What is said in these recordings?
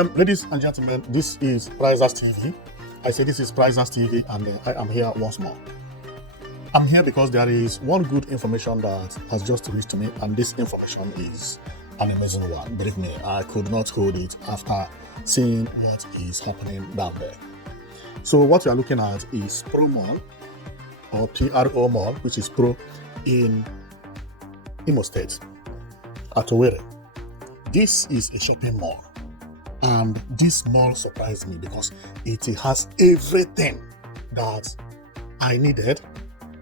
Ladies and gentlemen, this is Prizers TV. I say this is Prizers TV, and I am here once more. I'm here because there is one good information that has just reached me, and this information is an amazing one. Believe me, I could not hold it after seeing what is happening down there. So what we are looking at is Pro Mall, or PRO Mall, which is Pro in Imo State, at Owerri. This is a shopping mall, and this mall surprised me because it has everything that I needed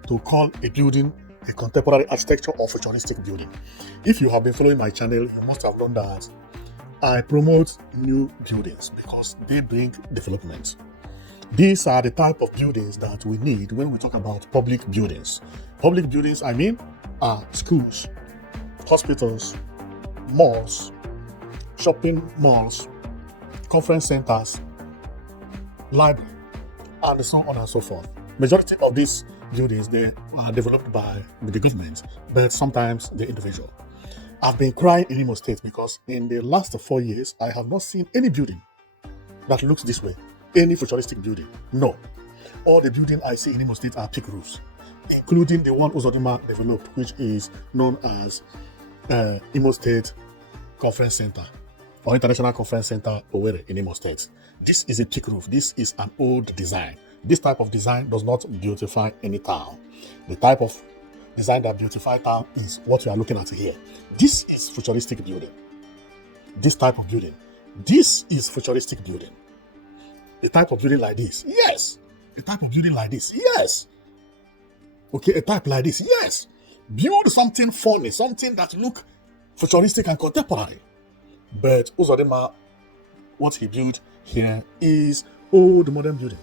to call a building a contemporary architecture or futuristic building. If you have been following my channel, you must have known that I promote new buildings because they bring development. These are the type of buildings that we need when we talk about public buildings. Public buildings, I mean, are schools, hospitals, malls, shopping malls, conference centers, library, and so on and so forth. Majority of these buildings, they are developed by the government, but sometimes the individual. I've been crying in Imo State because in the last 4 years, I have not seen any building that looks this way. Any futuristic building. No. All the buildings I see in Imo State are peak roofs, including the one Uzodinma developed, which is known as Imo State Conference Center or International Conference Center Owerri in Imo State. This is a peak roof. This is an old design. This type of design does not beautify any town. The type of design that beautifies town is what we are looking at here. This is futuristic building. This type of building. This is futuristic building. A type of building like this, yes. A type of building like this, yes. Okay, a type like this, yes. Build something funny, something that look futuristic and contemporary. But Uzodinma, what he built here is old modern building.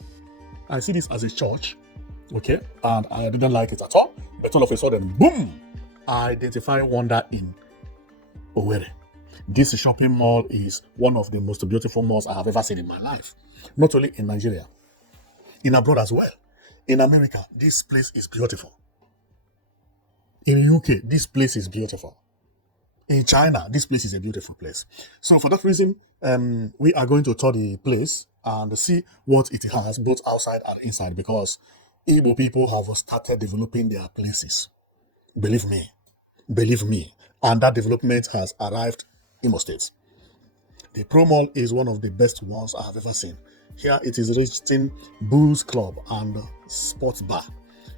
I see this as a church, okay, and I didn't like it at all. But all of a sudden, boom! I identify wonder in Owerri. This shopping mall is one of the most beautiful malls I have ever seen in my life. Not only in Nigeria, in abroad as well. In America, this place is beautiful. In UK, this place is beautiful. In China, this place is a beautiful place. So for that reason, we are going to tour the place and see what it has, both outside and inside, because Igbo people have started developing their places. Believe me. Believe me. And that development has arrived in Imo State. The Pro Mall is one of the best ones I have ever seen. Here it is reaching Booze Club and Sports Bar.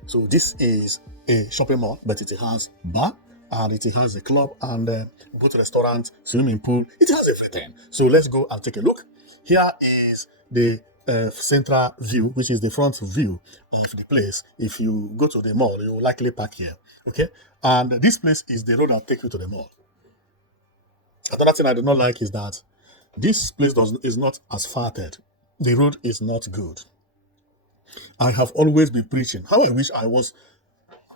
So this is a shopping mall, but it has bar and it has a club and both restaurant, swimming pool. It has everything. So let's go and take a look. Here is the central view, which is the front view of the place. If you go to the mall, you will likely park here. Okay, and this place is the road that take you to the mall. Another thing I do not like is that this place is not asphalted. The road is not good. I have always been preaching how I wish I was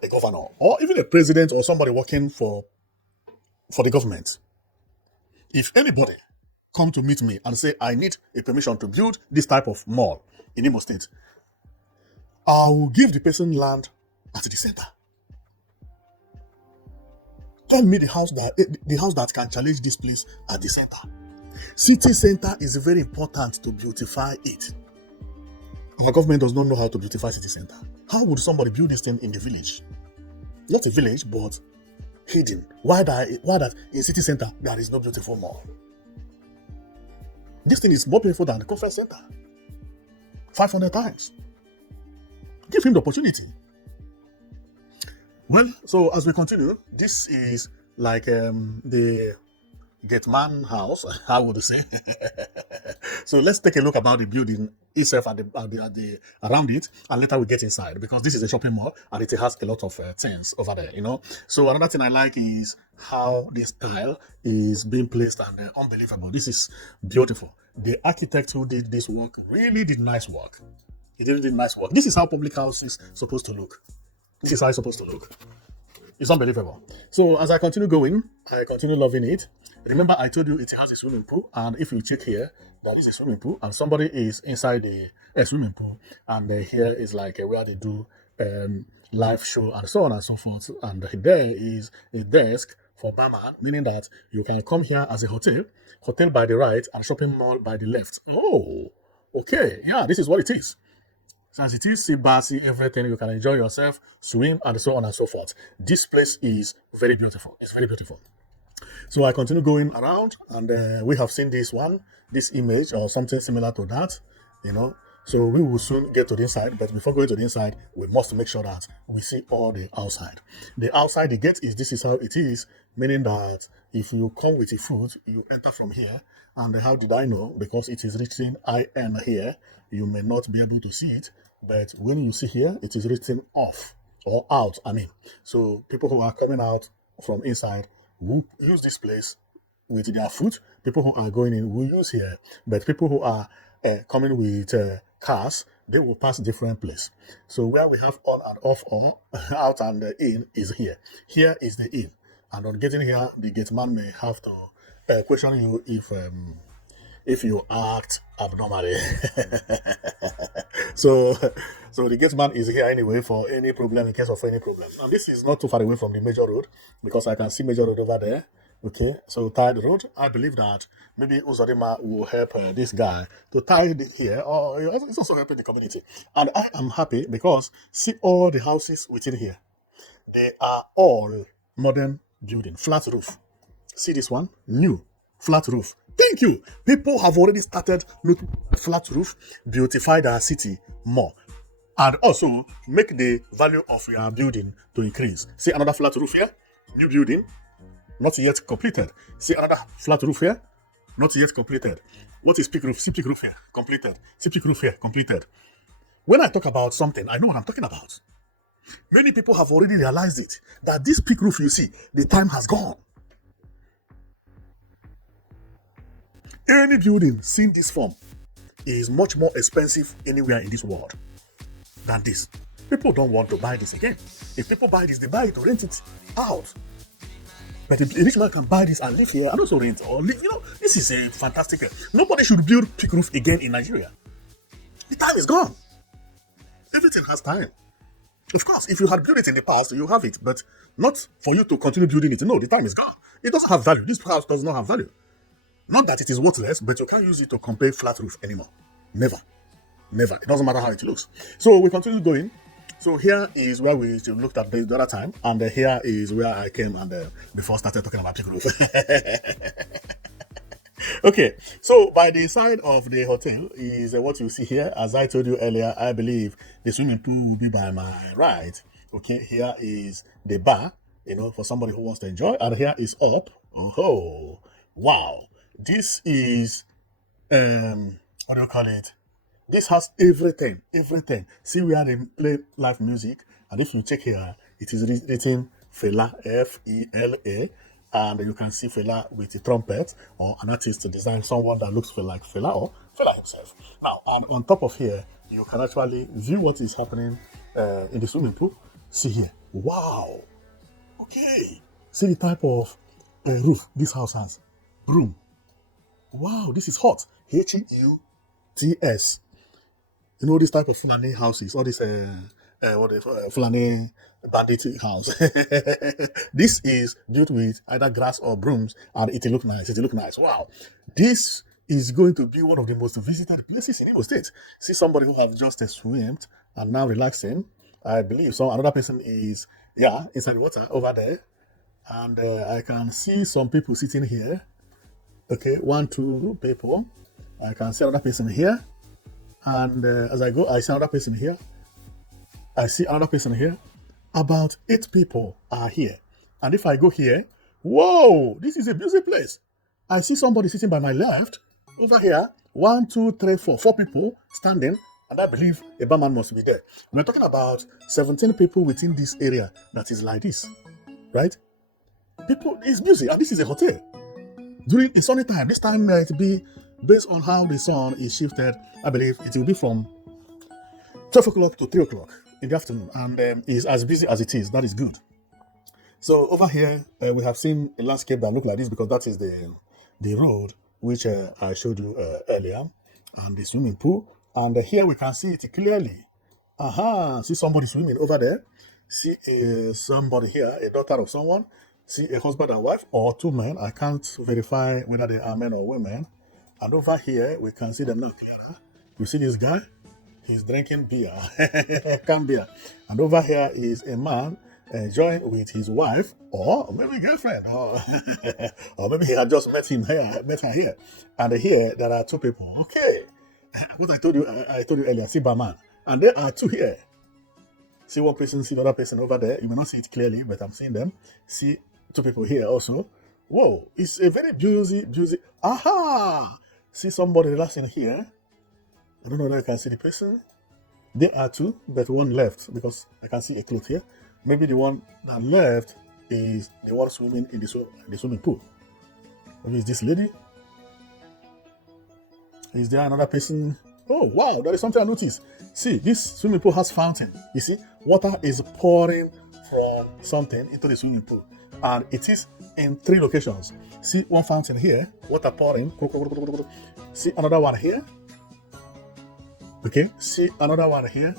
a governor or even a president or somebody working for the government. If anybody come to meet me and say I need a permission to build this type of mall in Imo State, I will give the person land at the center. Tell me the house that can challenge this place at the center. City center is very important to beautify it. Our government does not know how to beautify city center. How would somebody build this thing in the village? Not a village, but hidden. Why that in city center there is no beautiful mall? This thing is more beautiful than the conference center. 500 times. Give him the opportunity. Well, so as we continue, this is like the Gateman house, I would say. So let's take a look about the building itself at the around it, and later we get inside because this is a shopping mall and it has a lot of things over there, you know. So another thing I like is how this tile is being placed and unbelievable. This is beautiful. The architect who did this work really did nice work. He really did nice work. This is how public house is supposed to look. This is how it's supposed to look. It's unbelievable. So as I continue going, I continue loving it. Remember, I told you it has a swimming pool, and if you check here, there is a swimming pool, and somebody is inside the swimming pool, and here is like where they do live show and so on and so forth. And there is a desk for barman, meaning that you can come here as a hotel by the right and shopping mall by the left. Oh, okay. Yeah, this is what it is. So as it is, see bar, see everything, you can enjoy yourself, swim, and so on and so forth. This place is very beautiful. It's very beautiful. So I continue going around, and we have seen this image or something similar to that, you know. So we will soon get to the inside, but before going to the inside, we must make sure that we see all the outside. The outside, the gate is, this is how it is, meaning that if you come with a food, you enter from here. And how did I know? Because it is written IN here. You may not be able to see it, but when you see here, it is written off or out, I mean. So people who are coming out from inside will use this place with their foot. People who are going in will use here, but people who are coming with cars, they will pass different place. So where we have on and off or out and in is here. Here is the in, and on getting here, the gate man may have to question you if you act abnormally. so the gate man is here anyway for any problem, in case of any problem. Now this is not too far away from the major road, because I can see major road over there. Okay, so tie the road. I believe that maybe Uzodima will help this guy to tie it here, or it's also helping the community. And I am happy because see all the houses within here. They are all modern building, flat roof. See this one? New, flat roof. Thank you. People have already started looking at flat roof, beautify their city more, and also make the value of your building to increase. See another flat roof here, new building, not yet completed. See another flat roof here, not yet completed. What is peak roof? See peak roof here, completed. See peak roof here, completed. When I talk about something, I know what I'm talking about. Many people have already realized it, that this peak roof you see, the time has gone. Any building seen this form is much more expensive anywhere in this world than this. People don't want to buy this again. If people buy this, they buy it to rent it out. But if a rich man can buy this and live here and also rent or live, this is a fantastic. Nobody should build peak roof again in Nigeria. The time is gone. Everything has time. Of course, if you had built it in the past, you have it, but not for you to continue building it. No, the time is gone. It doesn't have value. This house does not have value. Not that it is worthless, but you can't use it to compare flat roof anymore. Never. Never. It doesn't matter how it looks. So we continue going. So here is where we looked at the other time, and here is where I came and before started talking about peak roof. Okay, so by the side of the hotel is what you see here. As I told you earlier, I believe the swimming pool will be by my right. Okay, here is the bar, for somebody who wants to enjoy, and here is up. Oh, wow. This is, what do you call it? This has everything. See where they play live music, and if you check here, it is written Fela, F-E-L-A, and you can see Fela with a trumpet, or an artist to design someone that looks like Fela or Fela himself. Now, on top of here, you can actually view what is happening in the swimming pool. See here. Wow. Okay. See the type of roof this house has. Broom. Wow, this is hot. H-U-T-S. This type of Fulani houses, all this Fulani bandit house. This is built with either grass or brooms, and it look nice. Wow, this is going to be one of the most visited places in Imo State. See somebody who have just swimmed and now relaxing. I believe so. Another person is inside the water over there, and I can see some people sitting here. Okay, 1, 2 people. I can see another person here. And as I go, I see another person here. I see another person here. About 8 people are here. And if I go here, whoa, this is a busy place. I see somebody sitting by my left. Over here, 1, 2, 3, 4 people standing. And I believe a barman must be there. We're talking about 17 people within this area that is like this. Right? People, it's busy. And this is a hotel. During a sunny time, this time it will be based on how the sun is shifted. I believe it will be from 12 o'clock to 3 o'clock in the afternoon, and is as busy as it is. That is good. So over here, we have seen a landscape that look like this, because that is the road which I showed you earlier, and the swimming pool. And here we can see it clearly. See somebody swimming over there. See somebody here, a daughter of someone. See a husband and wife or two men. I can't verify whether they are men or women. And over here, we can see them now clearer. You see this guy? He's drinking beer, can beer. And over here is a man enjoying with his wife or maybe girlfriend, or, or maybe he had just met her here. And here there are two people. Okay, what I told you earlier. See barman, and there are two here. See one person, see the other person over there. You may not see it clearly, but I'm seeing them. See two people here also. Whoa, it's a very busy. Aha! See somebody relaxing here. I don't know whether I can see the person. There are two, but one left because I can see a cloth here. Maybe the one that left is the one swimming in the swimming pool. Maybe it's this lady. Is there another person? Oh, wow, there is something I noticed. See, this swimming pool has fountain. You see, water is pouring from something into the swimming pool. And it is in three locations. See one fountain here, water pouring. See another one here. Okay, see another one here.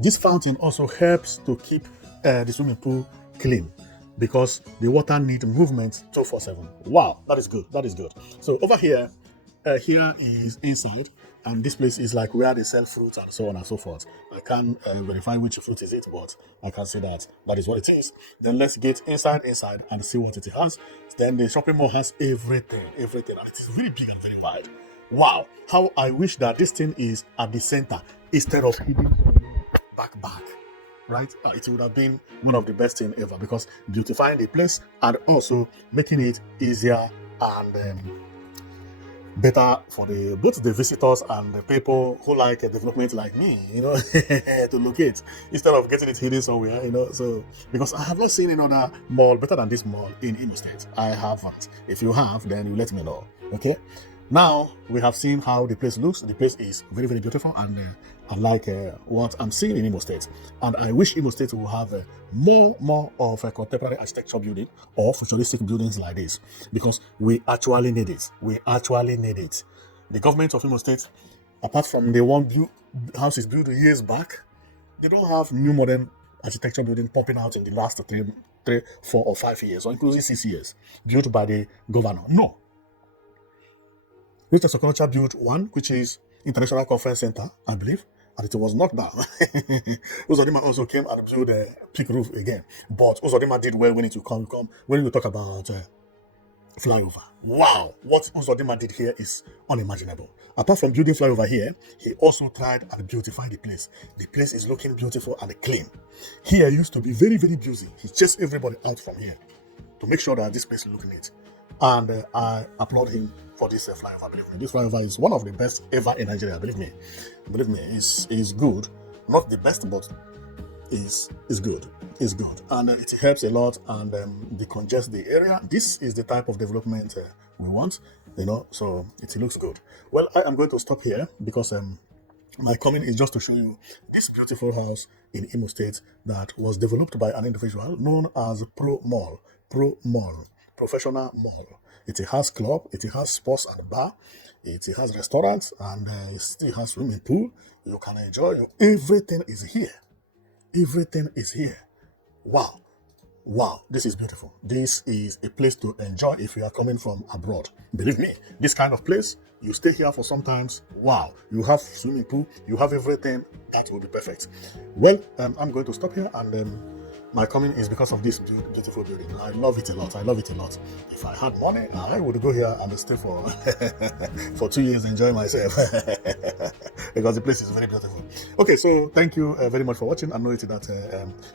This fountain also helps to keep the swimming pool clean because the water needs movement 24/7. Wow, that is good. That is good. So over here, here is inside, and this place is like where they sell fruits and so on and so forth. I can't verify which fruit is it, but I can say that is what it is. Then let's get inside and see what it has. Then the shopping mall has everything, and it is very big and very wide. Wow, how I wish that this thing is at the center instead of hidden back, right? It would have been one of the best things ever because beautifying the place and also making it easier and better for both the visitors and the people who like a development like me, to locate instead of getting it hidden somewhere, So because I have not seen another mall better than this mall in Imo State. I haven't. If you have, then you let me know. Okay. Now we have seen how the place looks. The place is very, very beautiful, and I like what I'm seeing in Imo State. And I wish Imo State will have more of a contemporary architecture building or futuristic buildings like this because we actually need it. The government of Imo State, apart from the one houses built years back, they don't have new modern architecture building popping out in the last 3, 4, or 5 years, or including 6 years, built by the governor. No. Richard Sokonocha built one, which is International Conference Center, I believe, and it was knocked down. Uzodima also came and built a peak roof again. But Uzodima did well when it when you talk about flyover. Wow, what Uzodima did here is unimaginable. Apart from building flyover here, he also tried and beautified the place. The place is looking beautiful and clean. Here used to be very, very busy. He chased everybody out from here to make sure that this place is looking neat. And I applaud him for this flyover. Believe me, this flyover is one of the best ever in Nigeria. Believe me, is good. Not the best, but is good. It's good, and it helps a lot and decongest the area. This is the type of development we want, So it looks good. Well, I am going to stop here because my comment is just to show you this beautiful house in Imo State that was developed by an individual known as Pro Mall. Professional mall. It has club, it has sports and bar, it has restaurants, and it still has swimming pool. You can enjoy. Everything is here. Wow, this is beautiful. This is a place to enjoy if you are coming from abroad. Believe me, this kind of place, you stay here for sometimes. Wow, you have swimming pool, you have everything. That will be perfect. Well, I'm going to stop here and my comment is because of this beautiful building. I love it a lot. If I had money, I would go here and stay for for 2 years, enjoy myself because the place is very beautiful. Okay, so thank you very much for watching. I know it that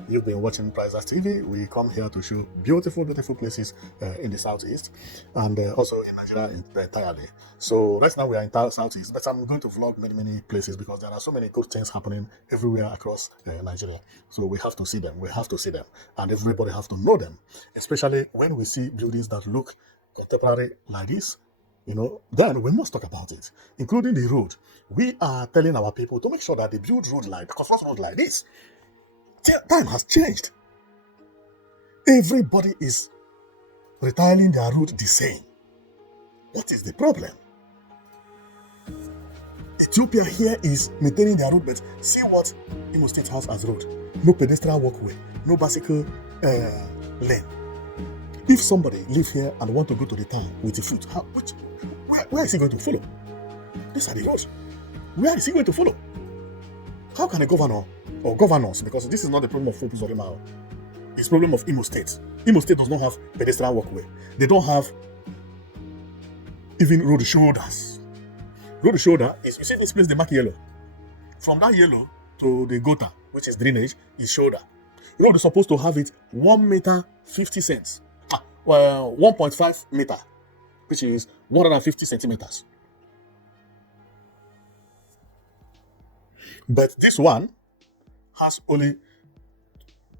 you've been watching Prizers TV. We come here to show beautiful places in the southeast and also in Nigeria entirely. So right now we are in southeast, but I'm going to vlog many places because there are so many good things happening everywhere across Nigeria. So we have to see them. And everybody have to know them, especially when we see buildings that look contemporary like this, then we must talk about it, including the road. We are telling our people to make sure that they build road like this. Time has changed. Everybody is retiling their road the same. What is the problem? Ethiopia here is maintaining their road, but see what Imo State has as road. No pedestrian walkway, no bicycle lane. If somebody live here and want to go to the town with the foot, where is he going to follow? These are the roads. Where is he going to follow? How can a governor or governors, because this is not the problem of Focus Orima, it's the problem of Imo State. Imo State does not have pedestrian walkway. They don't have even road shoulders. Road shoulder is, you see this place, they mark yellow. From that yellow to the gutter, which is drainage, is shoulder. Road is supposed to have it 1 meter 50 cents. 1.5 meter, which is 150 centimeters. But this one has only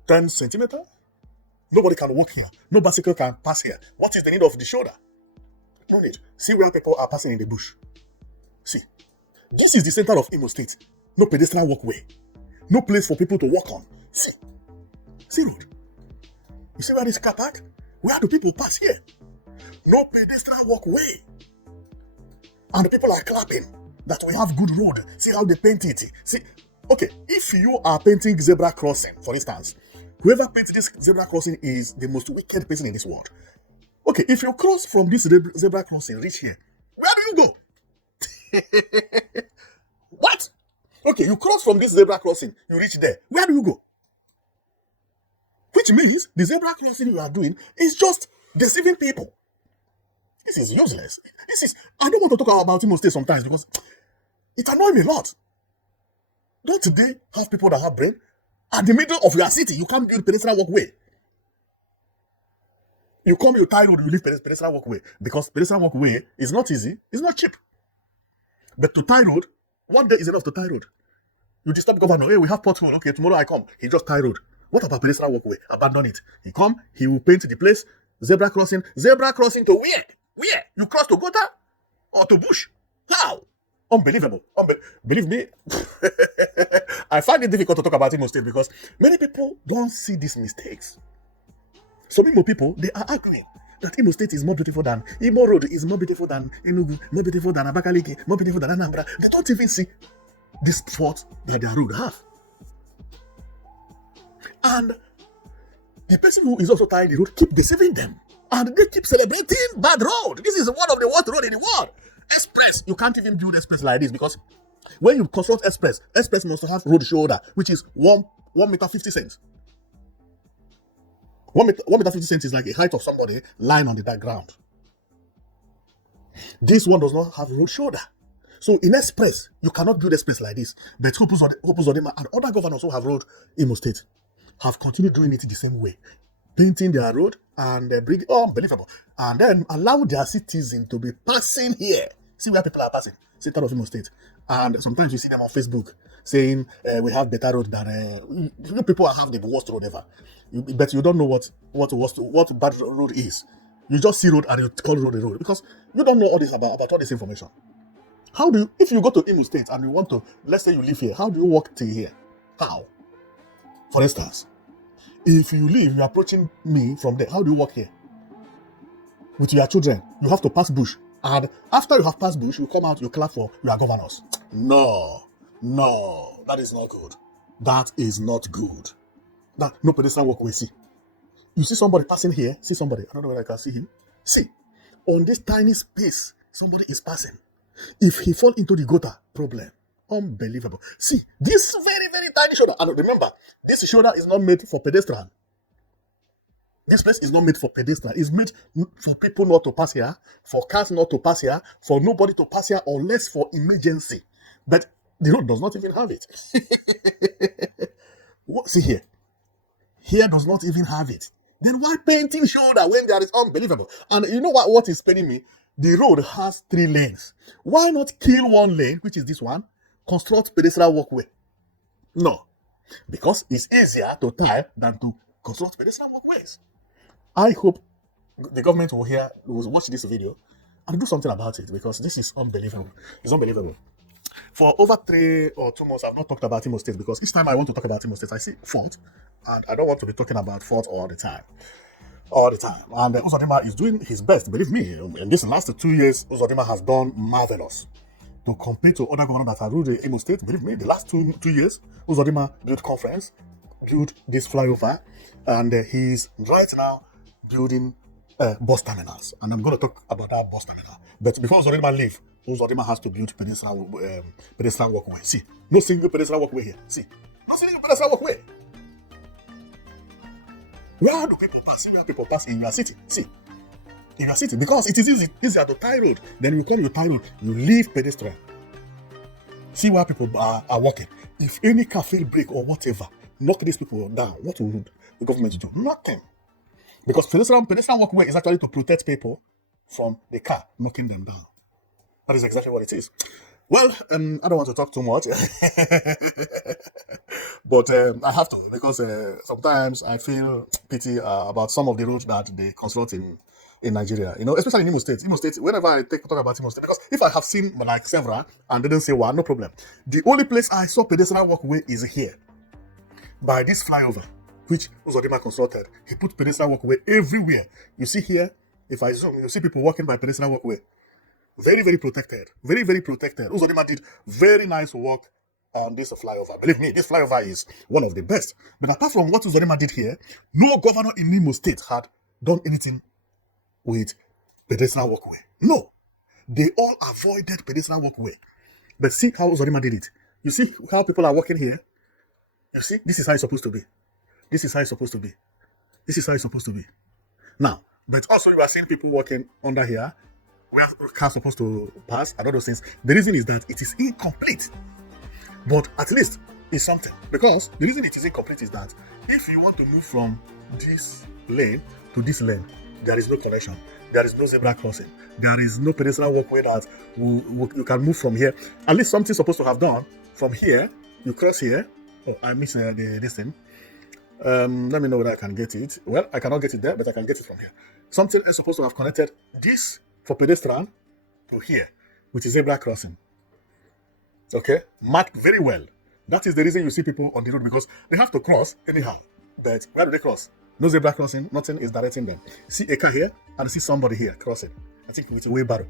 10 centimeters. Nobody can walk here. No bicycle can pass here. What is the need of the shoulder? No need. See where people are passing in the bush. See, this is the center of Imo State. No pedestrian walkway. No place for people to walk on. See road. You see where this car park? Where do people pass here? No pedestrian walkway. And people are clapping that we have good road. See how they paint it. See, okay, if you are painting zebra crossing, for instance, whoever paints this zebra crossing is the most wicked person in this world. Okay, if you cross from this zebra crossing, reach here, where do you go? What? Okay, you cross from this zebra crossing, you reach there. Where do you go? Which means the zebra crossing you are doing is just deceiving people. This is useless. I don't want to talk about Imo State sometimes because it annoys me a lot. Don't they have people that have brain? At the middle of your city, you can't build pedestrian walkway. You come, you tie road, you leave pedestrian walkway. Because pedestrian walkway is not easy, it's not cheap. But to tie road, 1 day is enough to tie road. You disturb governor, hey, we have pothole, okay, tomorrow I come. He just tie road. What about pedestrian walkway? Abandon it. He come, he will paint the place, zebra crossing to where? Where? You cross to gutter or to bush? How? Unbelievable. Believe me, I find it difficult to talk about Imo State because many people don't see these mistakes. Some Imo people, they are arguing that Imo State is more beautiful than Imo Road is more beautiful than Enugu, more beautiful than Abakaliki, more beautiful than Anambra. They don't even see this fault that their road have. And the person who is also tying the road keep deceiving them. And they keep celebrating bad road. This is one of the worst road in the world. Express, you can't even build express like this because when you construct express must have road shoulder, which is 1 meter 50 cents. 1 meter 50 cents is like the height of somebody lying on the dark ground. This one does not have road shoulder. So in express, you cannot build express like this. But Hope Uzodimma and other governors who have road Imo State have continued doing it the same way. Painting their road and bring unbelievable. And then allow their citizens to be passing here. See where people are passing. Center of Imo State. And sometimes you see them on Facebook saying we have better road than you people have the worst road ever. But you don't know what bad road is. You just see road and you call road a road because you don't know all this about all this information. How do you, if you go to Imo State and you want to, let's say you live here, how do you walk to here? How? For instance, if you live, you're approaching me from there, how do you walk here? With your children, you have to pass bush. And after you have passed bush, you come out, you clap for your governors. No, that is not good. That is not good. That no pedestrian walkway. See, you see somebody passing here. See somebody. I don't know whether I can see him. See, on this tiny space, somebody is passing. If he fall into the gutter, problem. Unbelievable. See, this very, very tiny shoulder. And remember, this shoulder is not made for pedestrian. This place is not made for pedestrian. It's made for people not to pass here, for cars not to pass here, for nobody to pass here unless for emergency. But the road does not even have it. See here. Here does not even have it. Then why painting shoulder when there is unbelievable? And you know what is paining me? The road has 3 lanes. Why not kill 1 lane, which is this one, construct pedestrian walkway? No. Because it's easier to tie than to construct pedestrian walkways. I hope the government will watch this video and do something about it because this is unbelievable. It's unbelievable. For over 3 or 2 months, I've not talked about Imo State because each time I want to talk about Imo State, I see fault, and I don't want to be talking about fault all the time. And Uzodimma is doing his best. Believe me, in this last 2 years, Uzodimma has done marvelous. To compare to other governors that have ruled the Imo State, believe me, the last two years, Uzodimma built conference, built this flyover, and he's right now building bus terminals, and I'm going to talk about that bus terminal. But before Uzodinma leave, Uzodinma has to build pedestrian walkway. See, no single pedestrian walkway here. See, no single pedestrian walkway. Where do people pass? See where people pass in your city. See, in your city, because it is easier to tie road. Then you come your tie road, you leave pedestrian. See where people are walking. If any car fail break or whatever, knock these people down. What would the government do? Nothing. Because pedestrian walkway is actually to protect people from the car knocking them down. That is exactly what it is. Well, I don't want to talk too much, but I have to, because sometimes I feel pity about some of the roads that they construct in Nigeria. You know, especially in Imo State. Imo State, whenever I talk about Imo State, because if I have seen like several and didn't say one, no problem. The only place I saw pedestrian walkway is here, by this flyover, which Uzodinma constructed. He put pedestrian walkway everywhere. You see here, if I zoom, you see people walking by pedestrian walkway. Very, very protected. Very, very protected. Uzodinma did very nice work on this flyover. Believe me, this flyover is one of the best. But apart from what Uzodinma did here, no governor in Imo State had done anything with pedestrian walkway. No. They all avoided pedestrian walkway. But see how Uzodinma did it. You see how people are walking here? You see, this is how it's supposed to be. This is how it's supposed to be. This is how it's supposed to be. Now, but also you are seeing people walking under here where cars are supposed to pass and all those things. The reason is that it is incomplete. But at least it's something. Because the reason it is incomplete is that if you want to move from this lane to this lane, there is no connection. There is no zebra crossing. There is no pedestrian walkway that you can move from here. At least something's supposed to have done. From here, you cross here. Oh, I missed this thing. Let me know whether I can get it. Well, I cannot get it there, but I can get it from here. Something is supposed to have connected this for pedestrian to here, which is zebra crossing. Okay, marked very well. That is the reason you see people on the road, because they have to cross anyhow. But where do they cross? No zebra crossing, nothing is directing them. See a car here and see somebody here crossing. I think with a wheelbarrow.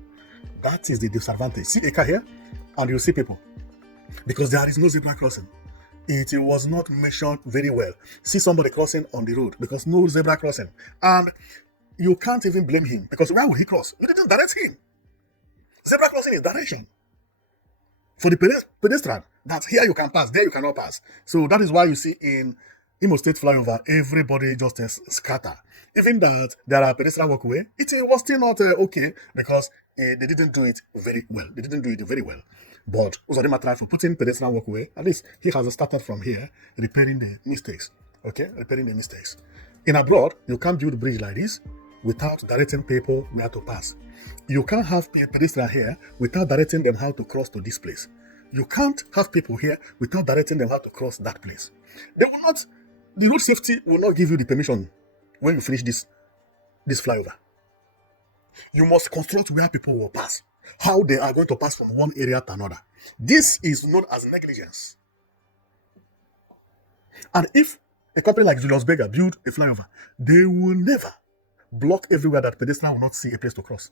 That is the disadvantage. See a car here and you see people. Because there is no zebra crossing. It was not measured very well. See somebody crossing on the road because no zebra crossing. And you can't even blame him, because where will he cross? You didn't direct him. Zebra crossing is direction. For the pedestrian, that here you can pass, there you cannot pass. So that is why you see in Imo State flyover, everybody just scatter. Even that there are pedestrian walkway, it was still not okay, because they didn't do it very well. They didn't do it very well. But Uzodinma tried for putting pedestrian walkway. At least he has started from here, repairing the mistakes. Okay, repairing the mistakes. In abroad, you can't build a bridge like this without directing people where to pass. You can't have pedestrian here without directing them how to cross to this place. You can't have people here without directing them how to cross that place. They will not. The road safety will not give you the permission when you finish this flyover. You must construct where people will pass, how they are going to pass from one area to another. This is known as negligence. And if a company like Julius Berger build a flyover, they will never block everywhere that pedestrian will not see a place to cross.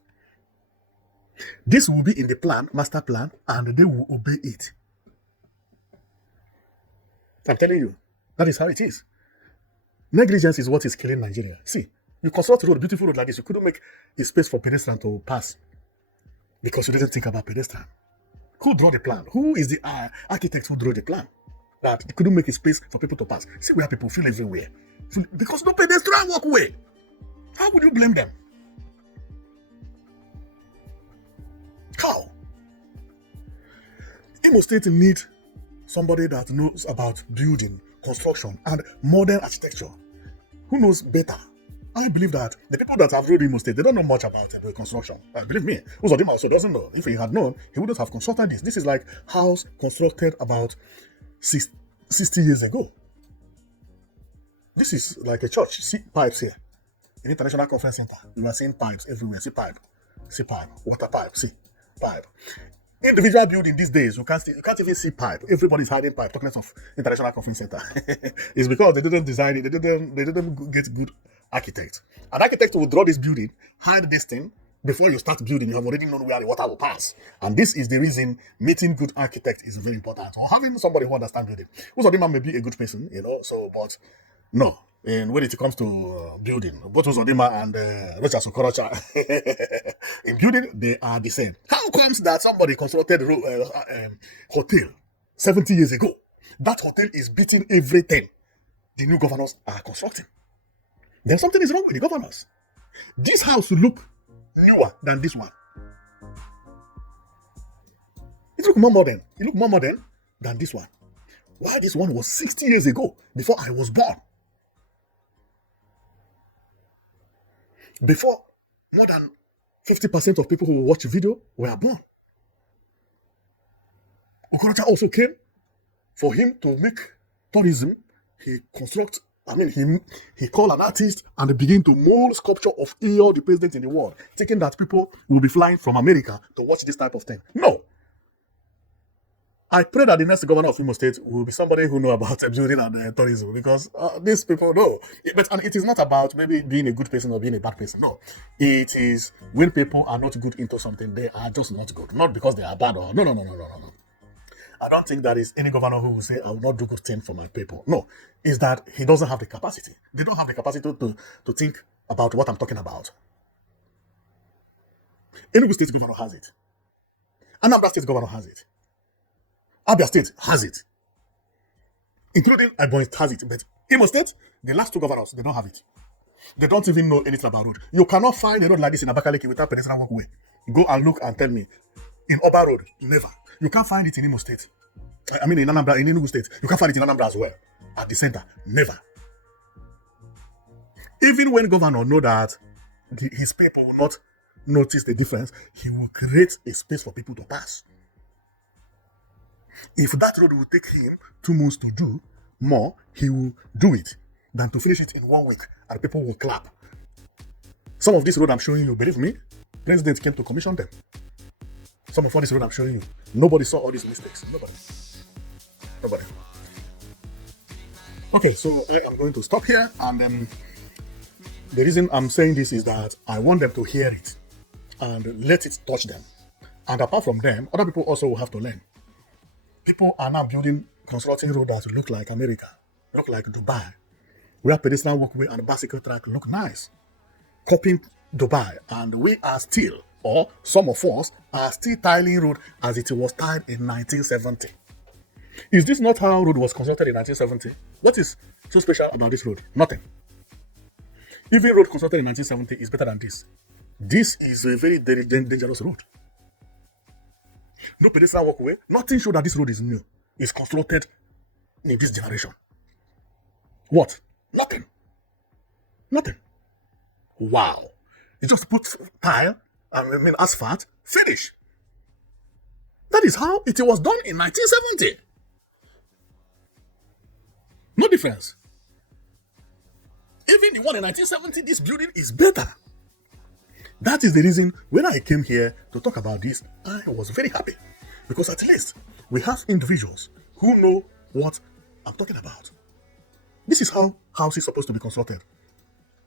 This will be in the plan, master plan, and they will obey it. I'm telling you, that is how it is. Negligence is what is killing Nigeria. See, you construct a road, beautiful road like this, you couldn't make a space for pedestrian to pass because you didn't think about pedestrian. Who drew the plan? Who is the architect who drew the plan? That you couldn't make a space for people to pass. See where people feel everywhere. Because no pedestrian walkway. How would you blame them? How? Imo State need somebody that knows about building, construction, and modern architecture. Who knows better? I believe that the people that have ruled Imo State, they don't know much about construction. Believe me, Uzodinma also doesn't know. If he had known, he wouldn't have constructed this. This is like house constructed about 60 years ago. This is like a church. See pipes here. In International Conference Center, you are seeing pipes everywhere. See pipe, water pipe, see pipe. Individual building these days, you can't even see pipe. Everybody's hiding pipe. Talking of International Conference Center, it's because they didn't design it. They didn't get good architect. An architect will draw this building, hide this thing. Before you start building, you have already known where the water will pass. And this is the reason meeting good architect is very important. Or having somebody who understands building. Uzodinma may be a good person, but no. And when it comes to building, both Uzodima and Rochas Okorocha, in building, they are the same. How comes that somebody constructed hotel 70 years ago? That hotel is beating everything the new governors are constructing. Then something is wrong with the governors. This house will look newer than this one. It look more modern. It look more modern than this one. Why this one was 60 years ago, before I was born. Before more than 50% of people who watch video were born. Okorocha also came for him to make tourism. He called an artist and begin to mold sculpture of all the presidents in the world, thinking that people will be flying from America to watch this type of thing. No. I pray that the next governor of Imo State will be somebody who know about building and tourism, because these people know. And it is not about maybe being a good person or being a bad person. No. It is when people are not good into something, they are just not good. Not because they are bad or no. I don't think there is any governor who will say, I will not do good thing for my people. No. It's that he doesn't have the capacity. They don't have the capacity to think about what I'm talking about. Enugu State governor has it. Anambra State governor has it. Abia State has it. Including Ebonyi has it. But Imo State, the last two governors, they don't have it. They don't even know anything about road. You cannot find a road like this in Abakaliki without pedestrian walkway. Go and look and tell me. In Oba Road, never. You can't find it in Imo State. I mean in Anambra, in Enugu State. You can't find it in Anambra as well. At the center, never. Even when governor know that his people will not notice the difference, he will create a space for people to pass. If that road will take him 2 months to do more, he will do it than to finish it in 1 week and people will clap. Some of this road I'm showing you, believe me, president came to commission them. Some of all this road I'm showing you, nobody saw all these mistakes. Nobody. Okay, so I'm going to stop here, and the reason I'm saying this is that I want them to hear it and let it touch them. And apart from them, other people also will have to learn. People are now constructing roads that look like America, look like Dubai, where pedestrian walkway and bicycle track look nice. Copying Dubai, and we are still, or some of us are still tiling road as it was tiled in 1970. Is this not how road was constructed in 1970? What is so special about this road? Nothing. Even road constructed in 1970 is better than this. This is a very, very dangerous road. No pedestrian walkway. Nothing shows that this road is new. It's constructed in this generation. What? Nothing. Wow. You just put tile, asphalt, finish. That is how it was done in 1970. No difference. Even the one in 1970, this building is better. That is the reason when I came here to talk about this, I was very happy. Because at least we have individuals who know what I'm talking about. This is how houses are supposed to be constructed.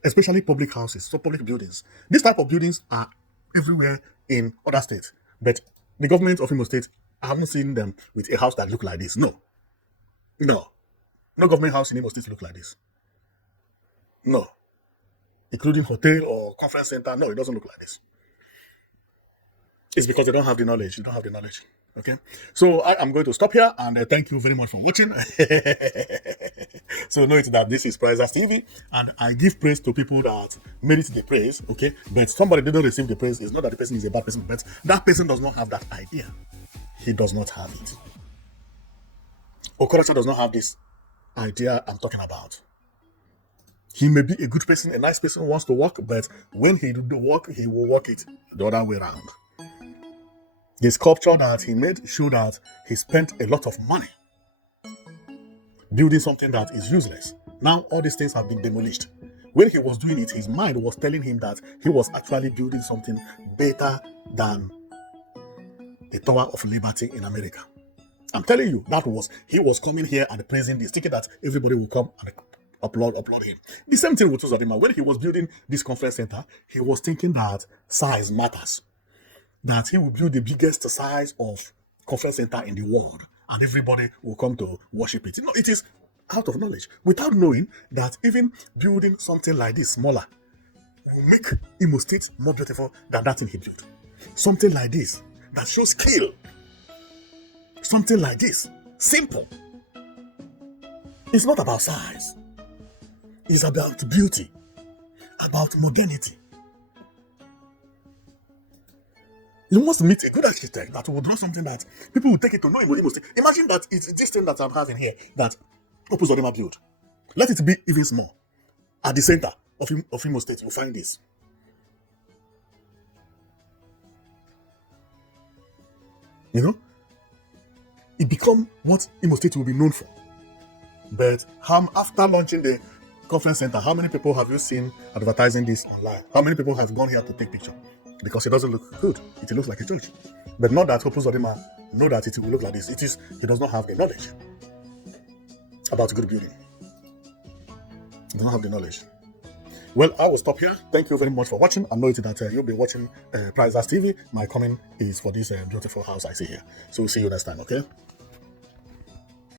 Especially public houses, so public buildings. This type of buildings are everywhere in other states. But the government of Imo State, I haven't seen them with a house that look like this. No. No government house in Imo State look like this. No. Including hotel or conference center. No, it doesn't look like this. It's because they don't have the knowledge. Okay? So I am going to stop here, and thank you very much for watching. So know it that this is Prizers TV, and I give praise to people that merit the praise, okay? But somebody didn't receive the praise. It's not that the person is a bad person, but that person does not have that idea. He does not have it. Okorocha does not have this idea I'm talking about. He may be a good person, a nice person who wants to work, but when he do the work, he will work it the other way around. The sculpture that he made showed that he spent a lot of money building something that is useless. Now all these things have been demolished. When he was doing it, his mind was telling him that he was actually building something better than the Tower of Liberty in America. I'm telling you, he was coming here and praising this, thinking that everybody will come and applaud him. The same thing with Uzodima. When he was building this conference center, he was thinking that size matters. That he will build the biggest size of conference center in the world, and everybody will come to worship it. No, it is out of knowledge, without knowing that even building something like this smaller will make Imo State more beautiful than that thing he built. Something like this that shows skill. Something like this, simple. It's not about size. It's about beauty, about modernity. You must meet a good architect that will draw something that people will take it to know Imo State. Imagine that it's this thing that I'm having here that Opus Odema built. Let it be even small. At the center of Imo State, you'll find this. You know, it become what Imo State will be known for. But after launching the conference center, how many people have you seen advertising this online? How many people have gone here to take picture? Because it doesn't look good. It looks like a church. But not that Opus Odema know that it will look like this. He does not have the knowledge about good building. He does not have the knowledge. Well, I will stop here. Thank you very much for watching. I know that you'll be watching Price TV. My comment is for this beautiful house I see here. So see you next time, okay?